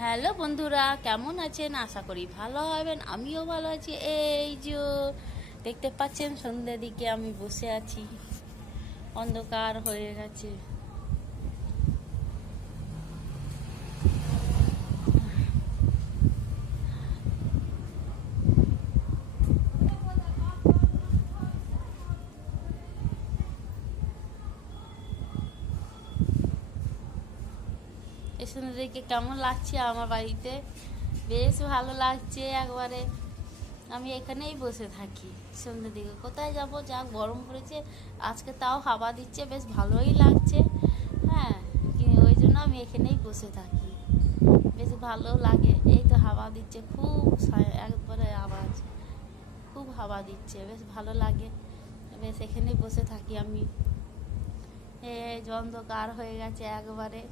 Hello বন্ধুরা, কেমন আছেন? আশা করি ভালো হবেন। আমিও ভালো আছি। এই যে দেখতে পাচ্ছেন, সন্ধ্যের দিকে আমি বসে আছি, অন্ধকার হয়ে গেছে। এই সন্ধ্যের দিকে কেমন লাগছে আমার বাড়িতে? বেশ ভালো লাগছে একবারে। আমি এখানেই বসে থাকি সন্ধ্যের দিকে, কোথায় যাব? যা গরম পড়েছে, আজকে তাও হাওয়া দিচ্ছে, বেশ ভালোই লাগছে। হ্যাঁ, ওই জন্য আমি এখানেই বসে থাকি, বেশ ভালো লাগে। এই তো হাওয়া দিচ্ছে খুব, একবারে আওয়াজ, খুব হাওয়া দিচ্ছে, বেশ ভালো লাগে। বেশ এখানেই বসে থাকি আমি। এই যে অন্ধকার হয়ে গেছে একবারে।